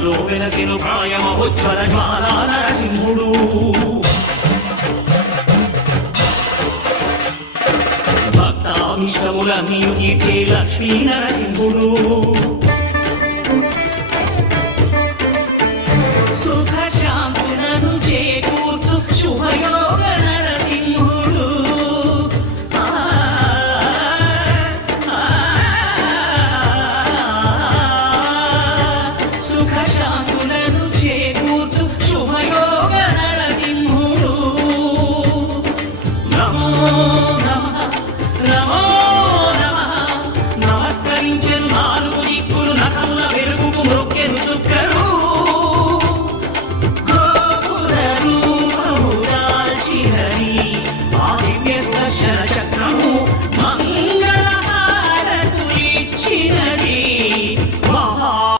సభలో వెలసెను ప్రాయమహోజ్వల జ్వాలా నరసింహుడు భక్తాభిష్టములన్నీయు తీర్చే లక్ష్మీ నరసింహుడు సుఖ శాంతులను చేకూర్చు శుభయో